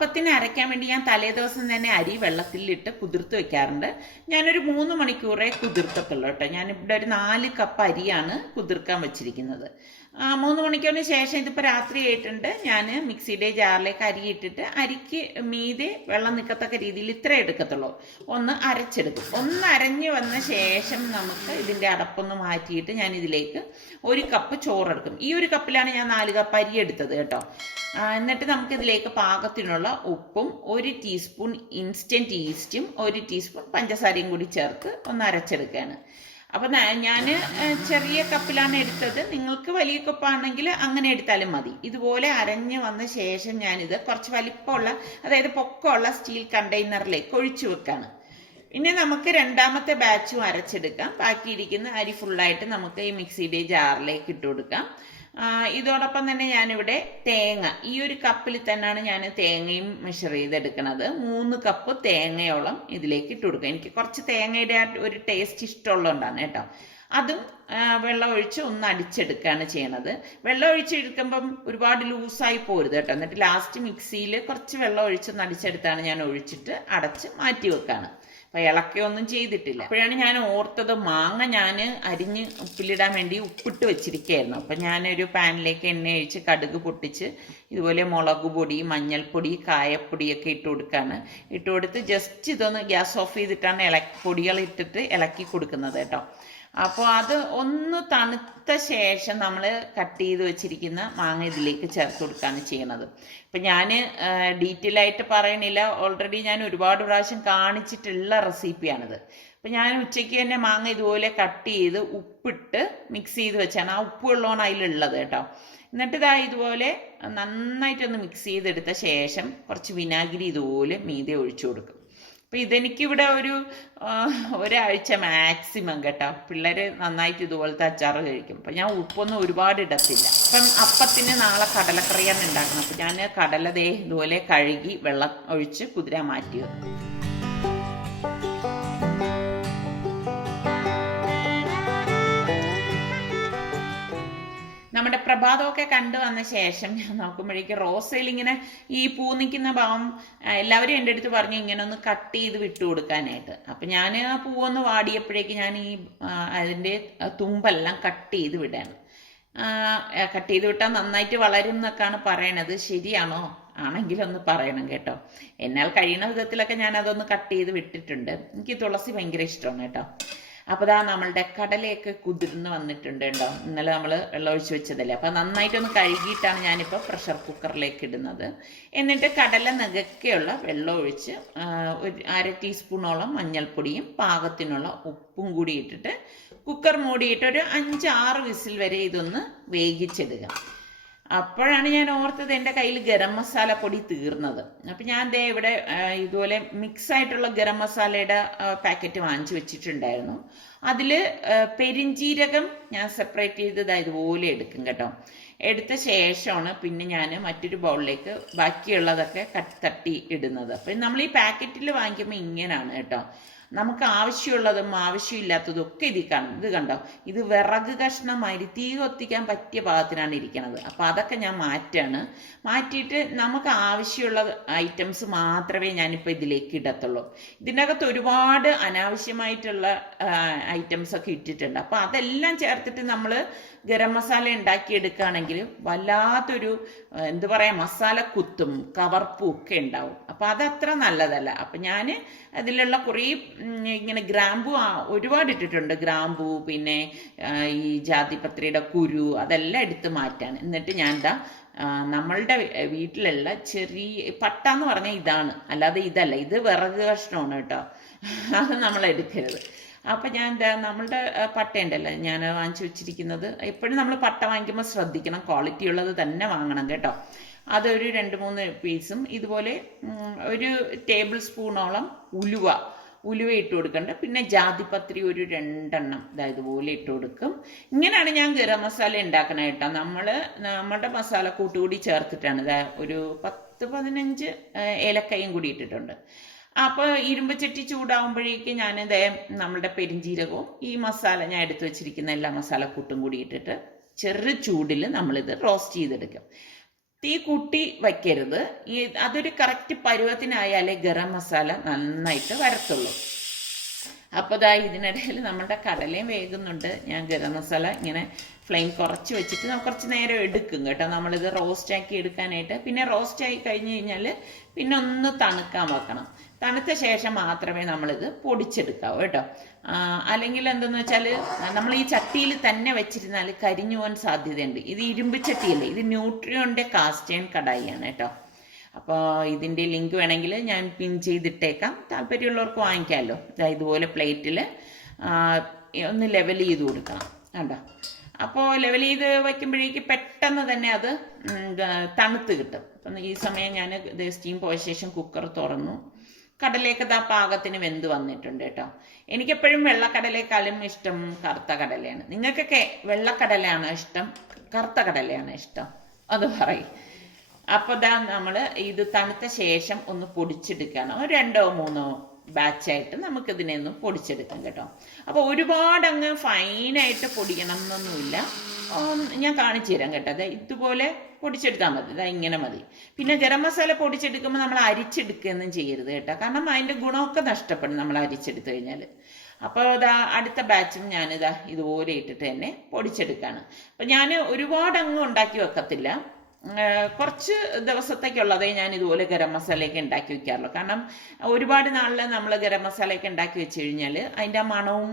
അപ്പത്തിന് അരയ്ക്കാൻ വേണ്ടി ഞാൻ തലേദിവസം തന്നെ അരി വെള്ളത്തിലിട്ട് കുതിർത്ത് വെക്കാറുണ്ട്. ഞാനൊരു 3 മണിക്കൂറേ കുതിർക്കത്തുള്ളൂ കേട്ടോ. ഞാനിവിടെ ഒരു 4 കപ്പ് അരിയാണ് കുതിർക്കാൻ വെച്ചിരിക്കുന്നത്. 3 മണിക്കൂറിന് ശേഷം ഇതിപ്പോൾ രാത്രി ആയിട്ടുണ്ട്. ഞാൻ മിക്സിയുടെ ജാറിലേക്ക് അരി ഇട്ടിട്ട് അരിക്ക് മീതെ വെള്ളം നിൽക്കത്തക്ക രീതിയിൽ ഇത്ര എടുക്കത്തുള്ളൂ. ഒന്ന് അരച്ചെടുക്കും. ഒന്ന് അരഞ്ഞ് വന്ന ശേഷം നമുക്ക് ഇതിൻ്റെ അടപ്പൊന്ന് മാറ്റിയിട്ട് ഞാൻ ഇതിലേക്ക് 1 കപ്പ് ചോറെടുക്കും. ഈ 1 കപ്പിലാണ് ഞാൻ 4 കപ്പ് അരി എടുത്തത് കേട്ടോ. എന്നിട്ട് നമുക്കിതിലേക്ക് പാകത്തിനുള്ള ഉപ്പും 1 ടീസ്പൂൺ ഇൻസ്റ്റൻറ്റ് ഈസ്റ്റും 1 ടീസ്പൂൺ പഞ്ചസാരയും കൂടി ചേർത്ത് ഒന്ന് അരച്ചെടുക്കുകയാണ്. അപ്പം ഞാൻ ചെറിയ കപ്പിലാണ് എടുത്തത്. നിങ്ങൾക്ക് വലിയ കപ്പാണെങ്കിൽ അങ്ങനെ എടുത്താലും മതി. ഇതുപോലെ അരഞ്ഞ് വന്ന ശേഷം ഞാനിത് കുറച്ച് വലിപ്പമുള്ള, അതായത് പൊക്കമുള്ള സ്റ്റീൽ കണ്ടെയ്നറിലേക്ക് ഒഴിച്ചു വെക്കാണ്. ഇനി നമുക്ക് രണ്ടാമത്തെ ബാച്ചും അരച്ചെടുക്കാം. ബാക്കിയിരിക്കുന്ന അരി ഫുള്ളായിട്ട് നമുക്ക് ഈ മിക്സിയുടെ ജാറിലേക്ക് ഇട്ട് കൊടുക്കാം. ഇതോടൊപ്പം തന്നെ ഞാനിവിടെ തേങ്ങ, ഈ 1 കപ്പിൽ തന്നെയാണ് ഞാൻ തേങ്ങയും മെഷർ ചെയ്തെടുക്കുന്നത്. 3 കപ്പ് തേങ്ങയോളം ഇതിലേക്ക് ഇട്ട് കൊടുക്കുക. എനിക്ക് കുറച്ച് തേങ്ങയുടെ ഒരു ടേസ്റ്റ് ഇഷ്ടമുള്ളതുകൊണ്ടാണ് കേട്ടോ. അതും വെള്ളം ഒഴിച്ച് ഒന്ന് അടിച്ചെടുക്കുകയാണ് ചെയ്യണത്. വെള്ളം ഒഴിച്ചെടുക്കുമ്പം ഒരുപാട് ലൂസായി പോരുത് കേട്ടോ. എന്നിട്ട് ലാസ്റ്റ് മിക്സിയിൽ കുറച്ച് വെള്ളം ഒഴിച്ചൊന്ന് അടിച്ചെടുത്താണ് ഞാൻ ഒഴിച്ചിട്ട് അടച്ച് മാറ്റി വെക്കാണ്. അപ്പം ഇളക്കുകയൊന്നും ചെയ്തിട്ടില്ല. അപ്പോഴാണ് ഞാൻ ഓർത്തത് മാങ്ങ ഞാൻ അരിഞ്ഞ് ഉപ്പിലിടാൻ വേണ്ടി ഉപ്പിട്ട് വെച്ചിരിക്കുകയായിരുന്നു. അപ്പം ഞാനൊരു പാനിലേക്ക് എണ്ണ ഒഴിച്ച് കടുക് പൊട്ടിച്ച് ഇതുപോലെ മുളക് പൊടി, മഞ്ഞൾപ്പൊടി, കായപ്പൊടിയൊക്കെ ഇട്ട് കൊടുക്കുകയാണ്. ഇട്ട് കൊടുത്ത് ജസ്റ്റ് ഇതൊന്ന് ഗ്യാസ് ഓഫ് ചെയ്തിട്ടാണ് പൊടികൾ ഇട്ടിട്ട് ഇളക്കി കൊടുക്കുന്നത് കേട്ടോ. അപ്പോൾ അത് ഒന്ന് തണുത്ത ശേഷം നമ്മൾ കട്ട് ചെയ്ത് വെച്ചിരിക്കുന്ന മാങ്ങ ഇതിലേക്ക് ചേർത്ത് കൊടുക്കുകയാണ് ചെയ്യണത്. ഇപ്പം ഞാൻ ഡീറ്റെയിൽ ആയിട്ട് പറയണില്ല, ഓൾറെഡി ഞാൻ ഒരുപാട് പ്രാവശ്യം കാണിച്ചിട്ടുള്ള റെസിപ്പിയാണിത്. അപ്പം ഞാൻ ഉച്ചയ്ക്ക് തന്നെ മാങ്ങ ഇതുപോലെ കട്ട് ചെയ്ത് ഉപ്പിട്ട് മിക്സ് ചെയ്ത് വെച്ചാണ്. ആ ഉപ്പ് വെള്ളമാണ് അതിലുള്ളത് കേട്ടോ. എന്നിട്ട് ഇതാ ഇതുപോലെ നന്നായിട്ടൊന്ന് മിക്സ് ചെയ്തെടുത്ത ശേഷം കുറച്ച് വിനാഗിരി ഇതുപോലെ മീതെ ഒഴിച്ചു കൊടുക്കും. അപ്പം ഇതെനിക്കിവിടെ ഒരാഴ്ച മാക്സിമം കേട്ടോ. പിള്ളേർ നന്നായിട്ട് ഇതുപോലത്തെ അച്ചാറ് കഴിക്കും. അപ്പം ഞാൻ ഉപ്പൊന്നും ഒരുപാട് ഇടത്തില്ല. അപ്പം അപ്പത്തിന് നാളെ കടലക്കറിയാണ് ഉണ്ടാക്കണം. അപ്പം ഞാൻ കടല ഇതുപോലെ കഴുകി വെള്ളം ഒഴിച്ച് കുതിരാൻ മാറ്റി വെക്കും. നമ്മുടെ പ്രഭാതമൊക്കെ കണ്ടു വന്ന ശേഷം ഞാൻ നോക്കുമ്പോഴേക്കും റോസയിൽ ഇങ്ങനെ ഈ പൂ നിൽക്കുന്ന ഭാവം എല്ലാവരും എൻ്റെ അടുത്ത് പറഞ്ഞു ഇങ്ങനെ ഒന്ന് കട്ട് ചെയ്ത് വിട്ടു കൊടുക്കാനായിട്ട്. അപ്പം ഞാൻ ആ പൂവൊന്ന് വാടിയപ്പോഴേക്ക് ഞാൻ ഈ അതിൻ്റെ തുമ്പെല്ലാം കട്ട് ചെയ്ത് വിടാണ്. കട്ട് ചെയ്ത് വിട്ടാൽ നന്നായിട്ട് വളരും എന്നൊക്കെയാണ് പറയണത്. ശരിയാണോ? ആണെങ്കിലൊന്ന് പറയണം കേട്ടോ. എന്നാൽ കഴിയുന്ന വിധത്തിലൊക്കെ ഞാൻ അതൊന്ന് കട്ട് ചെയ്ത് വിട്ടിട്ടുണ്ട്. എനിക്ക് തുളസി ഭയങ്കര ഇഷ്ടമാണ് കേട്ടോ. അപ്പോൾ ഇതാ നമ്മളുടെ കടലയൊക്കെ കുതിർന്ന് വന്നിട്ടുണ്ട് കേട്ടോ. ഇന്നലെ നമ്മൾ വെള്ളം ഒഴിച്ച് വെച്ചതല്ലേ. അപ്പോൾ നന്നായിട്ടൊന്ന് കഴുകിയിട്ടാണ് ഞാനിപ്പോൾ പ്രഷർ കുക്കറിലേക്ക് ഇടുന്നത്. എന്നിട്ട് കടല നികക്കെയുള്ള വെള്ളം ഒഴിച്ച് 1/2 ടീസ്പൂണോളം മഞ്ഞൾപ്പൊടിയും പാകത്തിനുള്ള ഉപ്പും കൂടി ഇട്ടിട്ട് കുക്കർ മൂടിയിട്ട് ഒരു 5-6 വിസിൽ വരെ ഇതൊന്ന് വേവിച്ചെടുക്കുക. അപ്പോഴാണ് ഞാൻ ഓർത്തത് എൻ്റെ കയ്യിൽ ഗരം മസാല പൊടി തീർന്നത്. അപ്പം ഞാൻ ഇവിടെ ഇതുപോലെ മിക്സ് ആയിട്ടുള്ള ഗരം മസാലയുടെ പാക്കറ്റ് വാങ്ങിച്ചു വെച്ചിട്ടുണ്ടായിരുന്നു. അതിൽ പെരിഞ്ജീരകം ഞാൻ സെപ്പറേറ്റ് ചെയ്തത് ഇതുപോലെ എടുക്കും കേട്ടോ. എടുത്ത ശേഷമാണ് പിന്നെ ഞാൻ മറ്റൊരു ബൗളിലേക്ക് ബാക്കിയുള്ളതൊക്കെ തട്ടി ഇടുന്നത്. അപ്പം നമ്മൾ ഈ പാക്കറ്റിൽ വാങ്ങിക്കുമ്പോൾ ഇങ്ങനെയാണ് കേട്ടോ. നമുക്ക് ആവശ്യമുള്ളതും ആവശ്യമില്ലാത്തതും ഒക്കെ ഇതിൽ കാണും. ഇത് കണ്ടോ, ഇത് വിറക് കഷ്ണമാതിരി തീ കത്തിക്കാൻ പറ്റിയ പാകത്തിനാണ് ഇരിക്കുന്നത്. അപ്പം അതൊക്കെ ഞാൻ മാറ്റിയിട്ട് നമുക്ക് ആവശ്യമുള്ള ഐറ്റംസ് മാത്രമേ ഞാനിപ്പോൾ ഇതിലേക്ക് ഇടത്തുള്ളൂ. ഇതിൻ്റെ അകത്ത് ഒരുപാട് അനാവശ്യമായിട്ടുള്ള ഐറ്റംസ് ഒക്കെ ഇട്ടിട്ടുണ്ട്. അപ്പം അതെല്ലാം ചേർത്തിട്ട് നമ്മൾ ഗരം മസാല ഉണ്ടാക്കിയെടുക്കുകയാണെങ്കിൽ വല്ലാത്തൊരു എന്ത് പറയാ മസാല കുത്തും കവർപ്പും ഒക്കെ ഉണ്ടാവും. അപ്പം അതത്ര നല്ലതല്ല. അപ്പം ഞാൻ അതിലുള്ള കുറേ ഇങ്ങനെ ഗ്രാമ്പു ഒരുപാട് ഇട്ടിട്ടുണ്ട്. ഗ്രാമ്പു, പിന്നെ ഈ ജാതിപത്രിയുടെ കുരു, അതെല്ലാം എടുത്ത് മാറ്റാണ്. എന്നിട്ട് ഞാൻ നമ്മളുടെ വീട്ടിലുള്ള ചെറിയ പട്ട എന്ന് പറഞ്ഞാൽ ഇതാണ്, അല്ലാതെ ഇതല്ല. ഇത് വിറക് കഷ്ണമാണ് കേട്ടോ. അത് നമ്മൾ എടുക്കരുത്. അപ്പം ഞാൻ നമ്മളുടെ പട്ട ഉണ്ടല്ലോ ഞാൻ വാങ്ങിച്ചു വെച്ചിരിക്കുന്നത്. എപ്പോഴും നമ്മൾ പട്ട വാങ്ങിക്കുമ്പോൾ ശ്രദ്ധിക്കണം, ക്വാളിറ്റി ഉള്ളത് തന്നെ വാങ്ങണം കേട്ടോ. അതൊരു 2-3 പീസും, ഇതുപോലെ 1 ടേബിൾ സ്പൂണോളം ഉലുവ ഇട്ട് കൊടുക്കണ്ട. പിന്നെ ജാതിപത്രി ഒരു 2 എണ്ണം ഇതുപോലെ ഇട്ട് കൊടുക്കും. ഇങ്ങനെയാണ് ഞാൻ ഗരം മസാല ഉണ്ടാക്കണത് കേട്ടോ. നമ്മുടെ മസാല കൂട്ടുകൂടി ചേർത്തിട്ടാണ് ഒരു 10-15 ഏലക്കയും കൂടി ഇട്ടിട്ടുണ്ട്. അപ്പോൾ ഇരുമ്പ് ചട്ടി ചൂടാവുമ്പോഴേക്ക് ഞാനിത് നമ്മളുടെ പെരിഞ്ജീരകവും ഈ മസാല ഞാൻ എടുത്തു വെച്ചിരിക്കുന്ന എല്ലാ മസാലക്കൂട്ടും കൂടി ഇട്ടിട്ട് ചെറു ചൂടിൽ നമ്മളിത് റോസ്റ്റ് ചെയ്തെടുക്കും. തീ കൂട്ടി വയ്ക്കരുത്. അതൊരു കറക്റ്റ് പരുവത്തിനായാലേ ഗരം മസാല നന്നായിട്ട് വരത്തുള്ളൂ. അപ്പോൾ ദാ ഇതിനിടയിൽ നമ്മുടെ കടലയും വേകുന്നുണ്ട്. ഞാൻ ഗരം മസാല ഇങ്ങനെ ഫ്ലെയിം കുറച്ച് വെച്ചിട്ട് കുറച്ച് നേരം എടുക്കും കേട്ടോ, നമ്മളിത് റോസ്റ്റാക്കി എടുക്കാനായിട്ട്. പിന്നെ റോസ്റ്റായി കഴിഞ്ഞ് കഴിഞ്ഞാൽ പിന്നെ ഒന്ന് തണുക്കാൻ വെക്കണം. തണുത്ത ശേഷം മാത്രമേ നമ്മളിത് പൊടിച്ചെടുക്കാവൂ കേട്ടോ. അല്ലെങ്കിൽ എന്തെന്ന് വെച്ചാൽ നമ്മൾ ഈ ചട്ടിയിൽ തന്നെ വെച്ചിരുന്നാൽ കരിഞ്ഞു പോകാൻ സാധ്യതയുണ്ട്. ഇത് ഇരുമ്പ് ചട്ടിയല്ലേ, ഇത് ന്യൂട്രിയോണിൻ്റെ കാസ്റ്റ് അയൺ കടായിയാണ് കേട്ടോ. അപ്പോൾ ഇതിൻ്റെ ലിങ്ക് വേണമെങ്കിൽ ഞാൻ പിൻ ചെയ്തിട്ടേക്കാം, താല്പര്യമുള്ളവർക്ക് വാങ്ങിക്കാമല്ലോ. ഇതുപോലെ പ്ലേറ്റിൽ ഒന്ന് ലെവൽ ചെയ്ത് കൊടുക്കണം കേട്ടോ. അപ്പോൾ ലെവൽ ചെയ്ത് വയ്ക്കുമ്പോഴേക്ക് പെട്ടെന്ന് തന്നെ അത് തണുത്ത് കിട്ടും. അപ്പം ഈ സമയം ഞാൻ സ്റ്റീം പോയ ശേഷം കുക്കർ തുറന്നു. കടലയൊക്കെ പാകത്തിന് വെന്ത് വന്നിട്ടുണ്ട് കേട്ടോ. എനിക്കെപ്പോഴും വെള്ളക്കടലേക്കാളും ഇഷ്ടം കറുത്ത കടലയാണ്. നിങ്ങൾക്കൊക്കെ വെള്ളക്കടലയാണോ ഇഷ്ടം, കറുത്ത കടലയാണോ ഇഷ്ടം, അത് പറയും. അപ്പോൾ നമ്മൾ ഇത് തണുത്ത ശേഷം ഒന്ന് പൊടിച്ചെടുക്കണം. ഒരു 2-3 ബാച്ചായിട്ട് നമുക്കിതിനെ ഒന്ന് പൊടിച്ചെടുക്കാം കേട്ടോ. അപ്പോൾ ഒരുപാട് അങ്ങ് ഫൈനായിട്ട് പൊടിക്കണം എന്നൊന്നുമില്ല. ഞാൻ കാണിച്ചു തരാം കേട്ടോ. ഇതുപോലെ പൊടിച്ചെടുത്താൽ മതി, ഇങ്ങനെ മതി. പിന്നെ ഗരം മസാല പൊടിച്ചെടുക്കുമ്പോൾ നമ്മൾ അരിച്ചെടുക്കുകയൊന്നും ചെയ്യരുത് കേട്ടോ, കാരണം അതിൻ്റെ ഗുണമൊക്കെ നഷ്ടപ്പെടും നമ്മൾ അരിച്ചെടുത്തു കഴിഞ്ഞാൽ. അപ്പോൾ അടുത്ത ബാച്ചും ഞാനിതാ ഇതുപോലെ ഇട്ടിട്ട് തന്നെ പൊടിച്ചെടുക്കുകയാണ്. അപ്പം ഞാൻ ഒരുപാട് അങ്ങ് ഉണ്ടാക്കി വെക്കത്തില്ല, കുറച്ച് ദിവസത്തേക്കുള്ളതേ ഞാൻ ഇതുപോലെ ഗരം മസാലയൊക്കെ ഉണ്ടാക്കി വെക്കാറുള്ളൂ. കാരണം ഒരുപാട് നാളിൽ നമ്മൾ ഗരം മസാലയൊക്കെ ഉണ്ടാക്കി വെച്ച് കഴിഞ്ഞാൽ അതിൻ്റെ മണവും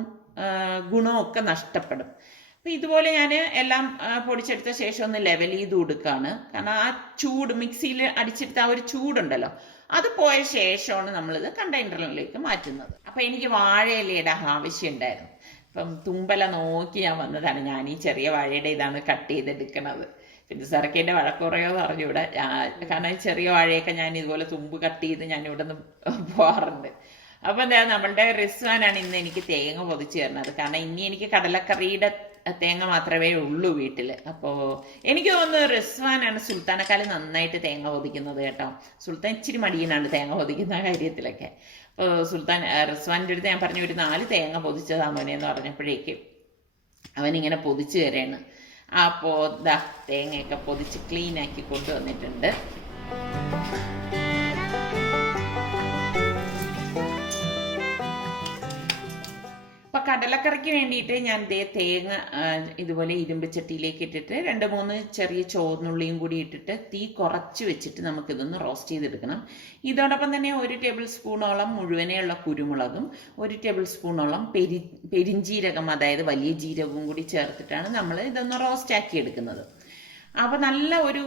ഗുണവും ഒക്കെ നഷ്ടപ്പെടും. അപ്പം ഇതുപോലെ ഞാൻ എല്ലാം പൊടിച്ചെടുത്ത ശേഷം ഒന്ന് ലെവൽ ചെയ്ത് കൊടുക്കുകയാണ്. കാരണം ആ ചൂട് മിക്സിയിൽ അടിച്ചെടുത്ത ആ ഒരു ചൂടുണ്ടല്ലോ, അത് പോയ ശേഷമാണ് നമ്മളിത് കണ്ടെയ്നറിലേക്ക് മാറ്റുന്നത്. അപ്പം എനിക്ക് വാഴയിലയുടെ ആവശ്യം ഉണ്ടായിരുന്നു. അപ്പം തുമ്പല നോക്കി ഞാൻ വന്നതാണ്. ഞാൻ ഈ ചെറിയ വാഴയുടെ ഇതാണ് കട്ട് ചെയ്തെടുക്കണത്. പിന്നെ സർക്കേൻ്റെ വഴക്കുറയോ അറിഞ്ഞൂടെ, കാരണം ചെറിയ വാഴയൊക്കെ ഞാൻ ഇതുപോലെ തുമ്പ് കട്ട് ചെയ്ത് ഞാൻ ഇവിടെ നിന്ന് പോകാറുണ്ട്. അപ്പം നമ്മളുടെ റിസ്വാനാണ് ഇന്ന് എനിക്ക് തേങ്ങ പൊതിച്ച് തരുന്നത്. കാരണം ഇനി എനിക്ക് കടലക്കറിയുടെ തേങ്ങ മാത്രമേ ഉള്ളൂ വീട്ടിൽ. അപ്പോൾ എനിക്ക് തോന്നുന്നു റിസ്വാനാണ് സുൽത്താനെക്കാളും നന്നായിട്ട് തേങ്ങ പൊതിക്കുന്നത് കേട്ടോ. സുൽത്താൻ ഇച്ചിരി മടിയനാണ് തേങ്ങ പൊതിക്കുന്ന കാര്യത്തിലൊക്കെ. അപ്പോൾ റിസ്വാൻ്റെ അടുത്ത് ഞാൻ പറഞ്ഞു, ഒരു 4 തേങ്ങ പൊതിച്ചതാ മോനെ എന്ന് പറഞ്ഞപ്പോഴേക്ക് അവനിങ്ങനെ പൊതിച്ച് തരാണ്. അപ്പോൾ തേങ്ങയൊക്കെ പൊതിച്ച് ക്ലീനാക്കി കൊണ്ടുവന്നിട്ടുണ്ട്. അപ്പം കടലക്കറിക്ക് വേണ്ടിയിട്ട് ഞാൻ തേങ്ങ ഇതുപോലെ ഇരുമ്പ് ചട്ടിയിലേക്ക് ഇട്ടിട്ട് 2-3 ചെറിയ ചുവന്നുള്ളിയും കൂടി ഇട്ടിട്ട് തീ കുറച്ച് വെച്ചിട്ട് നമുക്കിതൊന്ന് റോസ്റ്റ് ചെയ്തെടുക്കണം. ഇതോടൊപ്പം തന്നെ 1 ടേബിൾ സ്പൂണോളം മുഴുവനെയുള്ള കുരുമുളകും 1 ടേബിൾ സ്പൂണോളം പെരിഞ്ജീരകം, അതായത് വലിയ ജീരകവും കൂടി ചേർത്തിട്ടാണ് നമ്മൾ ഇതൊന്ന് റോസ്റ്റ് ആക്കി എടുക്കുന്നത്. അപ്പോൾ നല്ല ഒരു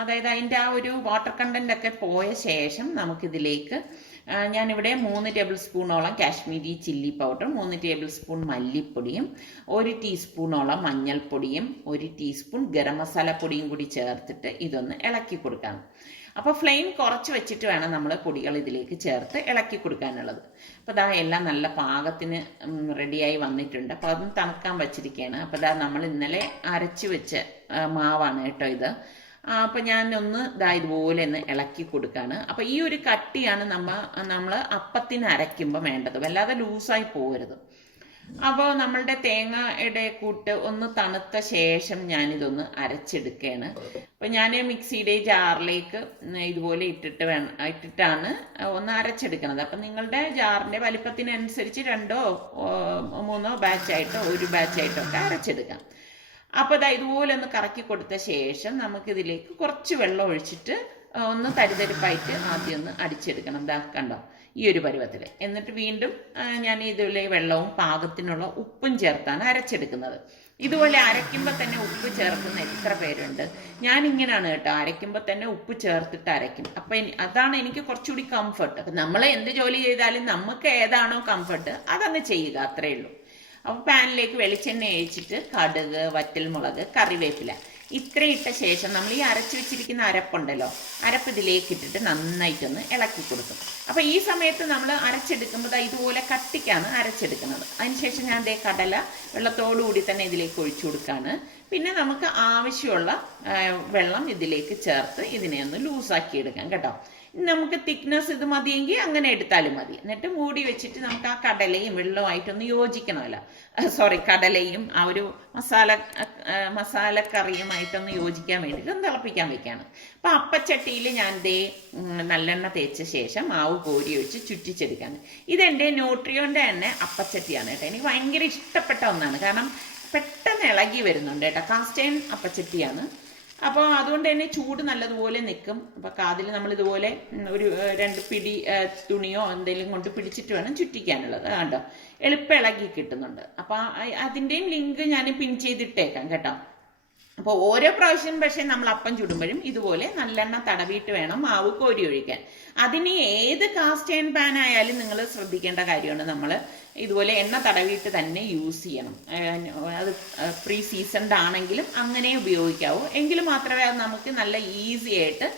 അതായത് അതിൻ്റെ ആ ഒരു വാട്ടർ കണ്ടന്റ് ഒക്കെ പോയ ശേഷം നമുക്കിതിലേക്ക് ഞാനിവിടെ 3 ടേബിൾ സ്പൂണോളം Kashmiri chilli powder, 3 table spoon മല്ലിപ്പൊടിയും 1 ടീസ്പൂണോളം മഞ്ഞൾപ്പൊടിയും 1 ടീസ്പൂൺ ഗരം മസാല പൊടിയും കൂടി ചേർത്തിട്ട് ഇതൊന്ന് ഇളക്കി കൊടുക്കാം. അപ്പോൾ ഫ്ലെയിം കുറച്ച് വെച്ചിട്ട് വേണം നമ്മൾ പൊടികൾ ഇതിലേക്ക് ചേർത്ത് ഇളക്കി കൊടുക്കാനുള്ളത്. അപ്പോൾ എല്ലാം നല്ല പാകത്തിന് റെഡിയായി വന്നിട്ടുണ്ട്. അപ്പോൾ അതും തണുക്കാൻ വച്ചിരിക്കുകയാണ്. അപ്പോൾ നമ്മൾ ഇന്നലെ അരച്ച് വെച്ച മാവാണ് കേട്ടോ ഇത്. അപ്പം ഞാനൊന്ന് ഇതുപോലെ ഒന്ന് ഇളക്കി കൊടുക്കുകയാണ്. അപ്പം ഈ ഒരു കട്ടിയാണ് നമ്മൾ അപ്പത്തിന് അരയ്ക്കുമ്പോൾ വേണ്ടത്, വല്ലാതെ ലൂസായി പോകരുത്. അപ്പോൾ നമ്മളുടെ തേങ്ങയുടെ കൂട്ട് ഒന്ന് തണുത്ത ശേഷം ഞാനിതൊന്ന് അരച്ചെടുക്കുകയാണ്. അപ്പം ഞാൻ മിക്സിയുടെ ജാറിലേക്ക് ഇതുപോലെ ഇട്ടിട്ടാണ് ഒന്ന് അരച്ചെടുക്കുന്നത്. അപ്പം നിങ്ങളുടെ ജാറിൻ്റെ വലിപ്പത്തിനനുസരിച്ച് 2-3 ബാച്ചായിട്ടോ 1 ബാച്ചായിട്ടോ ഒക്കെ അരച്ചെടുക്കാം. അപ്പോൾ ഇതുപോലെ ഒന്ന് കറക്കി കൊടുത്ത ശേഷം നമുക്കിതിലേക്ക് കുറച്ച് വെള്ളം ഒഴിച്ചിട്ട് ഒന്ന് തരിതരിപ്പായിട്ട് ആദ്യം ഒന്ന് അടിച്ചെടുക്കണം. കണ്ടോ, ഈ ഒരു പരുവത്തിൽ. എന്നിട്ട് വീണ്ടും ഞാൻ ഇതിലെ വെള്ളവും പാകത്തിനുള്ള ഉപ്പും ചേർത്താണ് അരച്ചെടുക്കുന്നത്. ഇതുപോലെ അരയ്ക്കുമ്പോൾ തന്നെ ഉപ്പ് ചേർക്കുന്ന എത്ര പേരുണ്ട്? ഞാനിങ്ങനെയാണ് കേട്ടോ, അരയ്ക്കുമ്പോൾ തന്നെ ഉപ്പ് ചേർത്തിട്ട് അരയ്ക്കും. അപ്പം അതാണ് എനിക്ക് കുറച്ചുകൂടി കംഫർട്ട്. അപ്പം നമ്മൾ എന്ത് ജോലി ചെയ്താലും നമുക്ക് ഏതാണോ കംഫർട്ട് അതങ്ങ് ചെയ്യുക, അത്രയേ ഉള്ളൂ. അപ്പോൾ പാനിലേക്ക് വെളിച്ചെണ്ണ ഒഴിച്ചിട്ട് കടുക്, വറ്റൽമുളക്, കറിവേപ്പില ഇത്ര ഇട്ട ശേഷം നമ്മൾ ഈ അരച്ചു വെച്ചിരിക്കുന്ന അരപ്പുണ്ടല്ലോ, അരപ്പ് ഇതിലേക്ക് ഇട്ടിട്ട് നന്നായിട്ടൊന്ന് ഇളക്കി കൊടുക്കും. അപ്പോൾ ഈ സമയത്ത് നമ്മൾ അരച്ചെടുക്കുമ്പോൾ ഇതുപോലെ കട്ടിക്കാണ് അരച്ചെടുക്കുന്നത്. അതിനുശേഷം ഞാൻ കടല വെള്ളത്തോടുകൂടി തന്നെ ഇതിലേക്ക് ഒഴിച്ചു കൊടുക്കുകയാണ്. പിന്നെ നമുക്ക് ആവശ്യമുള്ള വെള്ളം ഇതിലേക്ക് ചേർത്ത് ഇതിനെ ഒന്ന് ലൂസാക്കി എടുക്കാം കേട്ടോ. നമുക്ക് തിക്നെസ് ഇത് മതിയെങ്കിൽ അങ്ങനെ എടുത്താലും മതി. എന്നിട്ട് മൂടി വെച്ചിട്ട് നമുക്ക് ആ കടലയും വെള്ളവുമായിട്ടൊന്ന് യോജിക്കണമല്ലോ. കടലയും ആ ഒരു മസാല മസാലക്കറിയുമായിട്ടൊന്ന് യോജിക്കാൻ വേണ്ടിയിട്ട് ഒന്ന് തിളപ്പിക്കാൻ വെക്കുകയാണ്. അപ്പോൾ അപ്പച്ചട്ടിയിൽ ഞാൻ നല്ലെണ്ണ തേച്ച ശേഷം മാവ് കോരി ഒഴിച്ച് ചുറ്റിച്ചെടുക്കുകയാണ്. ഇതെൻ്റെ ന്യൂട്രിയോൻ്റെ തന്നെ അപ്പച്ചട്ടിയാണ് കേട്ടോ. എനിക്ക് ഭയങ്കര ഇഷ്ടപ്പെട്ട ഒന്നാണ്, കാരണം പെട്ടെന്ന് ഇളകി വരുന്നുണ്ട് കേട്ടോ. കാസ്റ്റൈൻ അപ്പച്ചട്ടിയാണ്. അപ്പോൾ അതുകൊണ്ട് തന്നെ ചൂട് നല്ലതുപോലെ നിൽക്കും. അപ്പോൾ കാതിൽ നമ്മളിതുപോലെ ഒരു 2 പിടി തുണിയോ എന്തെങ്കിലും കൊണ്ട് പിടിച്ചിട്ട് വേണം ചുറ്റിക്കാനുള്ളത്. കണ്ടോ, എളുപ്പം ഇളകി കിട്ടുന്നുണ്ട്. അപ്പോൾ അതിൻ്റെയും ലിങ്ക് ഞാൻ പിൻ ചെയ്തിട്ടേക്കാം കേട്ടോ. അപ്പോൾ ഓരോ പ്രാവശ്യം പക്ഷേ നമ്മൾ അപ്പം ചുടുമ്പോഴും ഇതുപോലെ നല്ലെണ്ണ തടവിയിട്ട് വേണം മാവ് കോരി ഒഴിക്കാൻ. അതിന് ഏത് കാസ്റ്റ് അയൺ പാൻ ആയാലും നിങ്ങൾ ശ്രദ്ധിക്കേണ്ട കാര്യമാണ്, നമ്മൾ ഇതുപോലെ എണ്ണ തടവിയിട്ട് തന്നെ യൂസ് ചെയ്യണം. അത് പ്രീ സീസൺഡ് ആണെങ്കിലും അങ്ങനെ ഉപയോഗിക്കാവൂ. എങ്കിൽ മാത്രമേ അത് നമുക്ക് നല്ല ഈസി ആയിട്ട്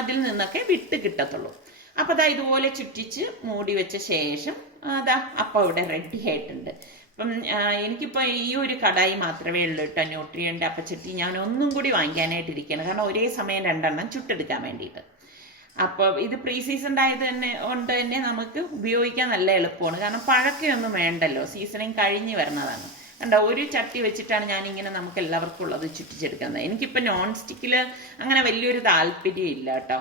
അതിൽ നിന്നൊക്കെ വിട്ട് കിട്ടത്തുള്ളൂ. അപ്പോൾ അതാ ഇതുപോലെ ചുറ്റിച്ച് മൂടി വെച്ച ശേഷം അതാ അപ്പം ഇവിടെ റെഡി ആയിട്ടുണ്ട്. അപ്പം എനിക്കിപ്പോൾ ഈ ഒരു കടായി മാത്രമേ ഉള്ളൂ കേട്ടോ, ന്യൂട്രിയൻ്റെ അപ്പച്ചട്ടി. ഞാൻ ഒന്നും കൂടി വാങ്ങിക്കാനായിട്ടിരിക്കുകയാണ്, കാരണം ഒരേ സമയം 2 എണ്ണം ചുട്ടെടുക്കാൻ വേണ്ടിയിട്ട്. അപ്പോൾ ഇത് പ്രീ സീസൺ ആയത് കൊണ്ട് തന്നെ നമുക്ക് ഉപയോഗിക്കാൻ നല്ല എളുപ്പമാണ്, കാരണം പഴക്കമൊന്നും വേണ്ടല്ലോ, സീസണിങ് കഴിഞ്ഞ് വരുന്നതാണ്. കണ്ടോ, ഒരു ചട്ടി വെച്ചിട്ടാണ് ഞാനിങ്ങനെ നമുക്ക് എല്ലാവർക്കും ഉള്ളത് ചുറ്റിച്ചെടുക്കുന്നത്. എനിക്കിപ്പോൾ നോൺ സ്റ്റിക്കിൽ അങ്ങനെ വലിയൊരു താല്പര്യം ഇല്ല കേട്ടോ.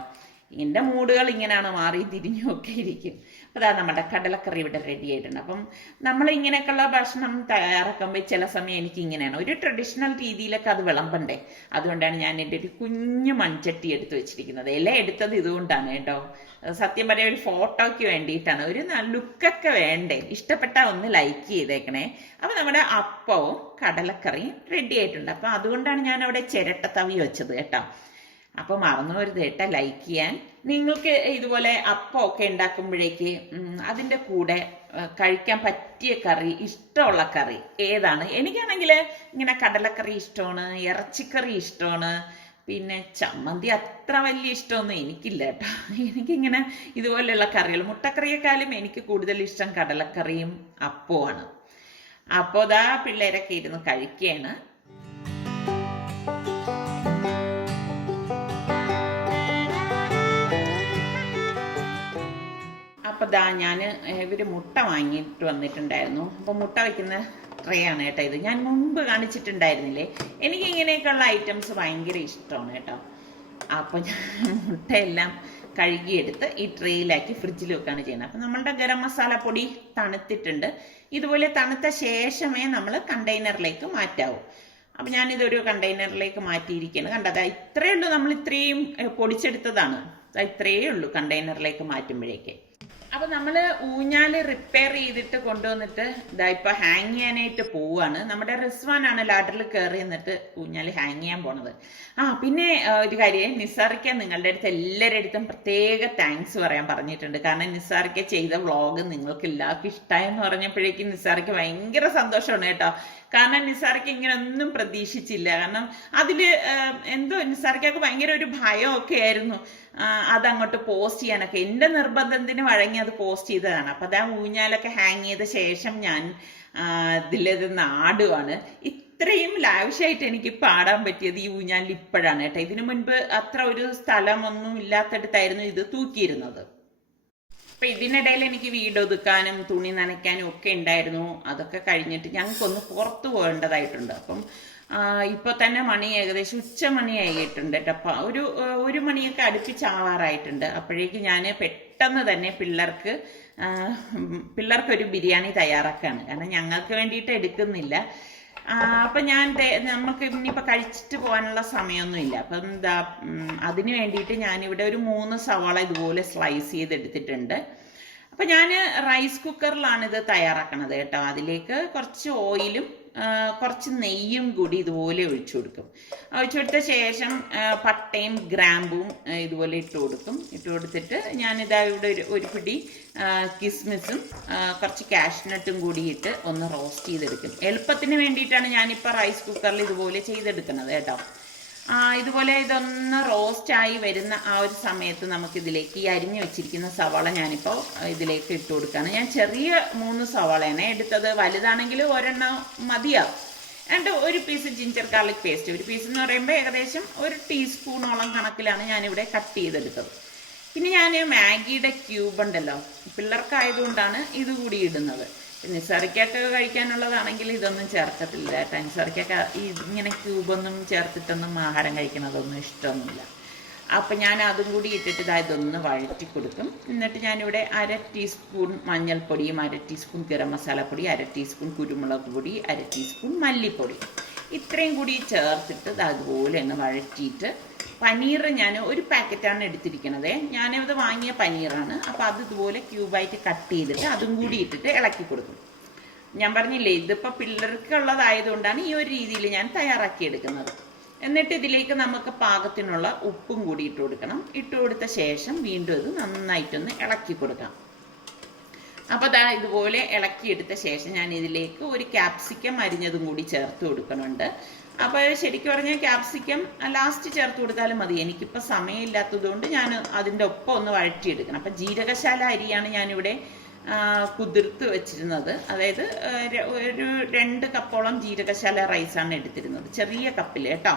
എൻ്റെ മൂഡുകൾ ഇങ്ങനെയാണ്, മാറി തിരിഞ്ഞുമൊക്കെ ഇരിക്കും. അപ്പോൾ അതാ നമ്മുടെ കടലക്കറി ഇവിടെ റെഡി ആയിട്ടുണ്ട്. അപ്പം നമ്മൾ ഇങ്ങനെയൊക്കെയുള്ള ഭക്ഷണം തയ്യാറാക്കുമ്പോൾ ചില സമയം എനിക്ക് ഇങ്ങനെയാണ്, ഒരു ട്രഡീഷണൽ രീതിയിലൊക്കെ അത് വിളമ്പണ്ടേ. അതുകൊണ്ടാണ് ഞാൻ എൻ്റെ ഒരു കുഞ്ഞു മൺചട്ടി എടുത്ത് വെച്ചിരിക്കുന്നത്. ഇല എടുത്തത് ഇതുകൊണ്ടാണ് കേട്ടോ. സത്യം പറയാൻ ഒരു ഫോട്ടോയ്ക്ക് വേണ്ടിയിട്ടാണ്, ഒരു ലുക്കൊക്കെ വേണ്ടേ. ഇഷ്ടപ്പെട്ടാൽ ഒന്ന് ലൈക്ക് ചെയ്തേക്കണേ. അപ്പോൾ നമ്മുടെ അപ്പവും കടലക്കറിയും റെഡി ആയിട്ടുണ്ട്. അപ്പോൾ അതുകൊണ്ടാണ് ഞാൻ അവിടെ ചിരട്ടത്തവി വെച്ചത് കേട്ടോ. അപ്പോൾ മറന്നു വരുത് കേട്ടോ ലൈക്ക് ചെയ്യാൻ. നിങ്ങൾക്ക് ഇതുപോലെ അപ്പമൊക്കെ ഉണ്ടാക്കുമ്പോഴേക്ക് അതിൻ്റെ കൂടെ കഴിക്കാൻ പറ്റിയ കറി, ഇഷ്ടമുള്ള കറി ഏതാണ്? എനിക്കാണെങ്കിൽ ഇങ്ങനെ കടലക്കറി ഇഷ്ടമാണ്, ഇറച്ചിക്കറി ഇഷ്ടമാണ്, പിന്നെ ചമ്മന്തി അത്ര വലിയ ഇഷ്ടമൊന്നും എനിക്കില്ല കേട്ടോ. എനിക്കിങ്ങനെ ഇതുപോലെയുള്ള കറികൾ, മുട്ടക്കറിയേക്കാളും എനിക്ക് കൂടുതൽ ഇഷ്ടം കടലക്കറിയും അപ്പവുമാണ്. അപ്പോൾ ഇതാ പിള്ളേരൊക്കെ ഇരുന്ന് കഴിക്കുകയാണ്. അപ്പോൾ ദാ ഞാൻ ഇവർ മുട്ട വാങ്ങിയിട്ട് വന്നിട്ടുണ്ടായിരുന്നു. അപ്പോൾ മുട്ട വയ്ക്കുന്ന ട്രേ ആണ് കേട്ടോ ഇത്. ഞാൻ മുമ്പ് കാണിച്ചിട്ടുണ്ടായിരുന്നില്ലേ. എനിക്ക് ഇങ്ങനെയൊക്കെയുള്ള ഐറ്റംസ് ഭയങ്കര ഇഷ്ടമാണ് കേട്ടോ. അപ്പോൾ ഞാൻ മുട്ടയെല്ലാം കഴുകിയെടുത്ത് ഈ ട്രേയിലാക്കി ഫ്രിഡ്ജിൽ വെക്കുകയാണ് ചെയ്യുന്നത്. അപ്പം നമ്മളുടെ ഗരം മസാല പൊടി തണുത്തിട്ടുണ്ട്. ഇതുപോലെ തണുത്ത ശേഷമേ നമ്മൾ കണ്ടെയ്നറിലേക്ക് മാറ്റാവൂ. അപ്പം ഞാനിതൊരു കണ്ടെയ്നറിലേക്ക് മാറ്റിയിരിക്കുകയാണ്. കണ്ടതാ ഇത്രയേ ഉള്ളൂ, നമ്മൾ ഇത്രയും പൊടിച്ചെടുത്തതാണ്. ഇത്രയേ ഉള്ളൂ കണ്ടെയ്നറിലേക്ക് മാറ്റുമ്പോഴേക്ക്. അപ്പോൾ നമ്മൾ ഊഞ്ഞാൽ റിപ്പയർ ചെയ്തിട്ട് കൊണ്ടുവന്നിട്ട് ഇതാ ഇപ്പോൾ ഹാങ് ചെയ്യാനായിട്ട് പോവുകയാണ്. നമ്മുടെ റിസ്വാനാണ് ലാഡറിൽ കയറി നിന്നിട്ട് ഊഞ്ഞാൽ ഹാങ് ചെയ്യാൻ പോണത്. പിന്നെ ഒരു കാര്യം, നിസാറിക്ക നിങ്ങളുടെ അടുത്ത് എല്ലാവരുടെ അടുത്തും പ്രത്യേക താങ്ക്സ് പറയാൻ പറഞ്ഞിട്ടുണ്ട്. കാരണം നിസാറിക്ക ചെയ്ത വ്ളോഗ് നിങ്ങൾക്ക് എല്ലാവർക്കും ഇഷ്ടമായെന്ന് പറഞ്ഞപ്പോഴേക്കും നിസാറിക്ക് ഭയങ്കര സന്തോഷമാണ് കേട്ടോ. കാരണം നിസാറിക്ക് ഇങ്ങനെ ഒന്നും പ്രതീക്ഷിച്ചില്ല. കാരണം അതിൽ എന്തോ നിസാറിക്കൊക്കെ ഭയങ്കര ഒരു ഭയമൊക്കെ ആയിരുന്നു അതങ്ങോട്ട് പോസ്റ്റ് ചെയ്യാനൊക്കെ. എൻ്റെ നിർബന്ധത്തിന് വഴങ്ങി അത് പോസ്റ്റ് ചെയ്തതാണ്. അപ്പം അതാ ഊഞ്ഞാലൊക്കെ ഹാങ് ചെയ്ത ശേഷം ഞാൻ ഇതിലത് ആടുവാണ്. ഇത്രയും ലാവിഷായിട്ട് എനിക്ക് പാടാൻ പറ്റിയത് ഈ ഊഞ്ഞാലിൽ ഇപ്പോഴാണ് കേട്ടോ. ഇതിനു മുൻപ് അത്ര ഒരു സ്ഥലമൊന്നും ഇല്ലാത്തടത്തായിരുന്നു ഇത് തൂക്കിയിരുന്നത്. അപ്പം ഇതിനിടയിൽ എനിക്ക് വീടൊതുക്കാനും തുണി നനയ്ക്കാനും ഒക്കെ ഉണ്ടായിരുന്നു. അതൊക്കെ കഴിഞ്ഞിട്ട് ഞങ്ങൾക്കൊന്ന് പുറത്തു പോകേണ്ടതായിട്ടുണ്ട്. അപ്പം ഇപ്പോൾ തന്നെ മണി ഏകദേശം ഉച്ചമണിയായിട്ടുണ്ട് കേട്ടോ. ഒരു മണിയൊക്കെ അടുപ്പിച്ചാവാറായിട്ടുണ്ട്. അപ്പോഴേക്ക് ഞാൻ പെട്ടെന്ന് തന്നെ പിള്ളേർക്കൊരു ബിരിയാണി തയ്യാറാക്കുകയാണ്. കാരണം ഞങ്ങൾക്ക് വേണ്ടിയിട്ട് എടുക്കുന്നില്ല. അപ്പം നമുക്ക് ഇനിയിപ്പോൾ കഴിച്ചിട്ട് പോകാനുള്ള സമയമൊന്നുമില്ല. അപ്പം എന്താ അതിന് വേണ്ടിയിട്ട് ഞാനിവിടെ ഒരു 3 സവാള ഇതുപോലെ സ്ലൈസ് ചെയ്തെടുത്തിട്ടുണ്ട്. അപ്പം ഞാൻ റൈസ് കുക്കറിലാണ് ഇത് തയ്യാറാക്കണത് കേട്ടോ. അതിലേക്ക് കുറച്ച് ഓയിലും കുറച്ച് നെയ്യും കൂടി ഇതുപോലെ ഒഴിച്ചു കൊടുക്കും. ഒഴിച്ചു കൊടുത്ത ശേഷം പട്ടയും ഗ്രാമ്പും ഇതുപോലെ ഇട്ട് കൊടുത്തിട്ട് ഞാനിതാ ഇവിടെ ഒരു പിടി കിസ്മിസും കുറച്ച് കാഷ്നട്ടും കൂടി ഇട്ട് ഒന്ന് റോസ്റ്റ് ചെയ്തെടുക്കും. എളുപ്പത്തിന് വേണ്ടിയിട്ടാണ് ഞാനിപ്പോൾ റൈസ് കുക്കറിൽ ഇതുപോലെ ചെയ്തെടുക്കുന്നത് കേട്ടോ. ഇതുപോലെ ഇതൊന്ന് റോസ്റ്റായി വരുന്ന ആ ഒരു സമയത്ത് നമുക്കിതിലേക്ക് ഈ അരിഞ്ഞു വെച്ചിരിക്കുന്ന സവാള ഞാനിപ്പോൾ ഇതിലേക്ക് ഇട്ട് കൊടുക്കുകയാണ്. ഞാൻ ചെറിയ 3 സവാളയാണ് എടുത്തത്. വലുതാണെങ്കിൽ ഒരെണ്ണം മതിയാവും. എന്നിട്ട് ഒരു പീസ് ജിഞ്ചർ ഗാർലിക് പേസ്റ്റ്, ഒരു പീസ് എന്ന് പറയുമ്പോൾ ഏകദേശം 1 ടീസ്പൂണോളം കണക്കിലാണ് ഞാനിവിടെ കട്ട് ചെയ്തെടുത്തത്. പിന്നെ ഞാൻ മാഗിയുടെ ക്യൂബ് ഉണ്ടല്ലോ, പിള്ളേർക്കായതുകൊണ്ടാണ് ഇതുകൂടി ഇടുന്നത്. നിസാറിക്കൊക്കെ കഴിക്കാനുള്ളതാണെങ്കിൽ ഇതൊന്നും ചേർക്കത്തില്ല കേട്ടോ. നിസാറിക്കൊക്കെ ഇങ്ങനെ ക്യൂബൊന്നും ചേർത്തിട്ടൊന്നും ആഹാരം കഴിക്കണതൊന്നും ഇഷ്ടമൊന്നുമില്ല. അപ്പം ഞാൻ അതും കൂടി ഇട്ടിട്ട് ഇതൊന്ന് വഴറ്റി കൊടുക്കും. എന്നിട്ട് ഞാനിവിടെ 1/2 ടീസ്പൂൺ മഞ്ഞൾപ്പൊടിയും 1/2 ടീസ്പൂൺ ഗരം മസാലപ്പൊടി, 1/2 ടീസ്പൂൺ കുരുമുളക് പൊടി, 1/2 ടീസ്പൂൺ മല്ലിപ്പൊടി ഇത്രയും കൂടി ചേർത്തിട്ട് അതുപോലെ ഒന്ന് വഴറ്റിയിട്ട് പനീർ ഞാൻ ഒരു പാക്കറ്റാണ് എടുത്തിരിക്കുന്നത്. ഞാനത് വാങ്ങിയ പനീറാണ്. അപ്പോൾ അത് ഇതുപോലെ ക്യൂബായിട്ട് കട്ട് ചെയ്തിട്ട് അതും കൂടി ഇട്ടിട്ട് ഇളക്കി കൊടുക്കും. ഞാൻ പറഞ്ഞില്ലേ, ഇതിപ്പോൾ പിള്ളേർക്കുള്ളതായതുകൊണ്ടാണ് ഈ ഒരു രീതിയിൽ ഞാൻ തയ്യാറാക്കിയെടുക്കുന്നത്. എന്നിട്ട് ഇതിലേക്ക് നമുക്ക് പാകത്തിനുള്ള ഉപ്പും കൂടി ഇട്ട് കൊടുക്കണം. ഇട്ട് കൊടുത്ത ശേഷം വീണ്ടും ഇത് നന്നായിട്ടൊന്ന് ഇളക്കി കൊടുക്കാം. അപ്പോൾ ഇതുപോലെ ഇളക്കിയെടുത്ത ശേഷം ഞാൻ ഇതിലേക്ക് ഒരു ക്യാപ്സിക്കം അരിഞ്ഞതും കൂടി ചേർത്ത് കൊടുക്കുന്നുണ്ട്. അപ്പോൾ ശരിക്കും പറഞ്ഞാൽ ക്യാപ്സിക്കം ലാസ്റ്റ് ചേർത്ത് കൊടുത്താലും മതി. എനിക്കിപ്പോൾ സമയമില്ലാത്തതുകൊണ്ട് ഞാൻ അതിൻ്റെ ഒപ്പം ഒന്ന് വഴറ്റിയെടുക്കണം. അപ്പം ജീരകശാല അരിയാണ് ഞാനിവിടെ കുതിർത്ത് വെച്ചിരുന്നത്. അതായത് ഒരു 2 കപ്പോളം ജീരകശാല റൈസാണ് എടുത്തിരുന്നത്, ചെറിയ കപ്പിൽ കേട്ടോ.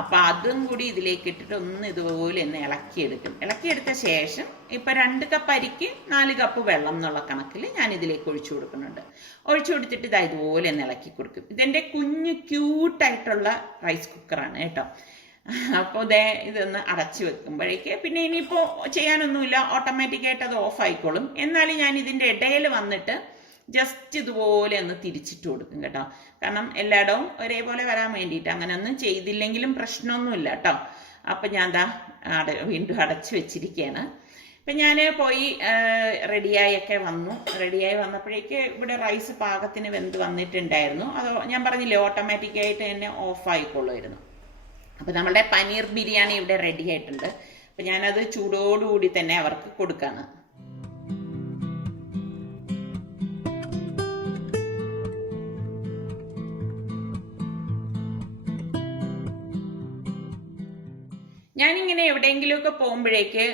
അപ്പം അതും കൂടി ഇതിലേക്ക് ഇട്ടിട്ട് ഒന്ന് ഇതുപോലെ ഒന്ന് ഇളക്കിയെടുക്കും. ഇളക്കിയെടുത്ത ശേഷം ഇപ്പം 2 കപ്പ് അരിക്ക് 4 കപ്പ് വെള്ളം എന്നുള്ള കണക്കിൽ ഞാൻ ഇതിലേക്ക് ഒഴിച്ചു കൊടുക്കുന്നുണ്ട്. ഒഴിച്ചു കൊടുത്തിട്ട് ഇതുപോലെ ഒന്ന് ഇളക്കി കൊടുക്കും. ഇതെൻ്റെ കുഞ്ഞ് ക്യൂട്ടായിട്ടുള്ള റൈസ് കുക്കറാണ് കേട്ടോ. അപ്പോൾ ഇതൊന്ന് അടച്ചു വെക്കുമ്പോഴേക്ക് പിന്നെ ഇനിയിപ്പോൾ ചെയ്യാനൊന്നുമില്ല, ഓട്ടോമാറ്റിക്കായിട്ട് അത് ഓഫ് ആയിക്കോളും. എന്നാലും ഞാൻ ഇതിൻ്റെ ഇടയിൽ വന്നിട്ട് ജസ്റ്റ് ഇതുപോലെ ഒന്ന് തിരിച്ചിട്ട് കൊടുക്കും കേട്ടോ. കാരണം എല്ലായിടവും ഒരേപോലെ വരാൻ വേണ്ടിയിട്ട്. അങ്ങനെ ഒന്നും ചെയ്തില്ലെങ്കിലും പ്രശ്നമൊന്നുമില്ല കേട്ടോ. അപ്പം ഞാൻ വീണ്ടും അടച്ചു വെച്ചിരിക്കുകയാണ്. അപ്പം ഞാൻ പോയി റെഡിയായി വന്നപ്പോഴേക്ക് ഇവിടെ റൈസ് പാകത്തിന് വെന്ത് വന്നിട്ടുണ്ടായിരുന്നു. അത് ഞാൻ പറഞ്ഞില്ലേ, ഓട്ടോമാറ്റിക്കായിട്ട് തന്നെ ഓഫ് ആയിക്കൊള്ളുമായിരുന്നു. അപ്പോൾ നമ്മളുടെ പനീർ ബിരിയാണി ഇവിടെ റെഡി ആയിട്ടുണ്ട്. അപ്പം ഞാനത് ചൂടോടുകൂടി തന്നെ അവർക്ക് കൊടുക്കാണ്. ഞാനിങ്ങനെ എവിടെയെങ്കിലുമൊക്കെ പോകുമ്പോഴേക്ക്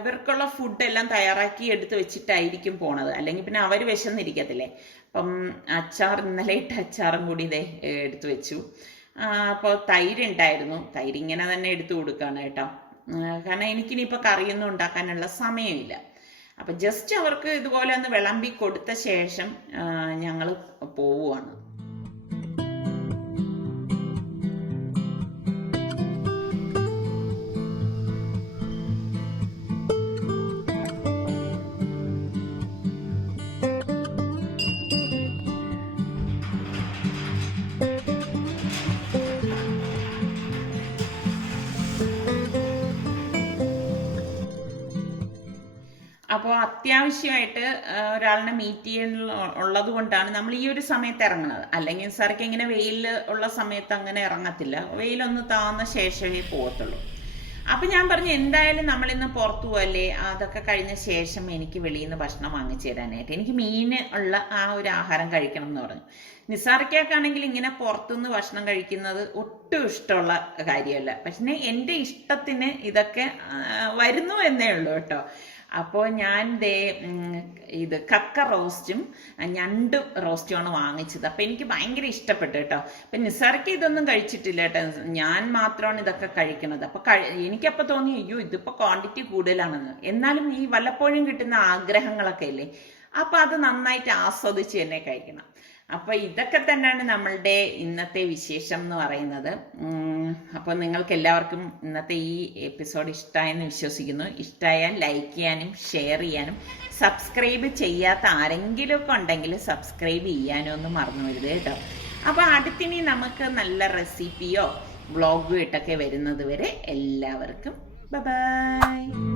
ഇവർക്കുള്ള ഫുഡെല്ലാം തയ്യാറാക്കി എടുത്ത് വെച്ചിട്ടായിരിക്കും പോണത്. അല്ലെങ്കിൽ പിന്നെ അവർ വിശന്നിരിക്കത്തില്ലേ. അപ്പം ഇന്നലെ ഇട്ട അച്ചാറും കൂടി എടുത്തു വെച്ചു. അപ്പോൾ തൈര് ഉണ്ടായിരുന്നു. തൈര് ഇങ്ങനെ തന്നെ എടുത്തു കൊടുക്കുകയാണ് കേട്ടോ. കാരണം എനിക്കിനിപ്പോൾ കറിയൊന്നും ഉണ്ടാക്കാനുള്ള സമയമില്ല. അപ്പം ജസ്റ്റ് അവർക്ക് ഇതുപോലെ ഒന്ന് വിളമ്പി കൊടുത്ത ശേഷം ഞങ്ങൾ പോവുകയാണ്. അപ്പോൾ അത്യാവശ്യമായിട്ട് ഒരാളിനെ മീറ്റ് ഉള്ളത് കൊണ്ടാണ് നമ്മൾ ഈ ഒരു സമയത്ത് ഇറങ്ങുന്നത്. അല്ലെങ്കിൽ സാർക്ക് ഇങ്ങനെ വെയിൽ ഉള്ള സമയത്ത് അങ്ങനെ ഇറങ്ങത്തില്ല. വെയിലൊന്ന് താന്ന ശേഷമേ പോകത്തുള്ളൂ. അപ്പം ഞാൻ പറഞ്ഞു, എന്തായാലും നമ്മളിന്ന് പുറത്തു പോകല്ലേ, അതൊക്കെ കഴിഞ്ഞ ശേഷം എനിക്ക് വെളിയിൽ നിന്ന് ഭക്ഷണം വാങ്ങിച്ചു തരാനായിട്ട്. എനിക്ക് മീൻ ഉള്ള ആ ഒരു ആഹാരം കഴിക്കണം എന്ന് പറഞ്ഞു. നിസാർക്കാണെങ്കിൽ ഇങ്ങനെ പുറത്തുനിന്ന് ഭക്ഷണം കഴിക്കുന്നത് ഒട്ടും ഇഷ്ടമുള്ള കാര്യമല്ല. പക്ഷേ എൻ്റെ ഇഷ്ടത്തിന് ഇതൊക്കെ വരുന്നു എന്നേ ഉള്ളൂ കേട്ടോ. അപ്പോൾ ഞാൻ ഇത് കക്ക റോസ്റ്റും ഞണ്ട് റോസ്റ്റുമാണ് വാങ്ങിച്ചത്. അപ്പോൾ എനിക്ക് ഭയങ്കര ഇഷ്ടപ്പെട്ടു കേട്ടോ. അപ്പം നിസാർക്ക് ഇതൊന്നും കഴിച്ചിട്ടില്ല കേട്ടോ. ഞാൻ മാത്രമാണ് ഇതൊക്കെ കഴിക്കണത്. അപ്പോൾ എനിക്കപ്പോൾ തോന്നി, അയ്യോ ഇതിപ്പോൾ ക്വാണ്ടിറ്റി കൂടുതലാണെന്ന്. എന്നാലും ഈ വല്ലപ്പോഴും കിട്ടുന്ന ആഗ്രഹങ്ങളൊക്കെ ഇല്ലേ, അപ്പോൾ അത് നന്നായിട്ട് ആസ്വദിച്ച് തന്നെ കഴിക്കണം. അപ്പോൾ ഇതൊക്കെ തന്നെയാണ് നമ്മളുടെ ഇന്നത്തെ വിശേഷം എന്ന് പറയുന്നത്. അപ്പോൾ നിങ്ങൾക്ക് എല്ലാവർക്കും ഇന്നത്തെ ഈ എപ്പിസോഡ് ഇഷ്ടമായെന്ന് വിശ്വസിക്കുന്നു. ഇഷ്ടമായാൽ ലൈക്ക് ചെയ്യാനും ഷെയർ ചെയ്യാനും സബ്സ്ക്രൈബ് ചെയ്യാത്ത ആരെങ്കിലുമൊക്കെ ഉണ്ടെങ്കിൽ സബ്സ്ക്രൈബ് ചെയ്യാനും ഒന്നും മറന്നു വരുത് കേട്ടോ. അപ്പോൾ അടുത്തിനി നമുക്ക് നല്ല റെസിപ്പിയോ വ്ളോഗോ ഇട്ടൊക്കെ വരുന്നത് വരെ എല്ലാവർക്കും ബൈ.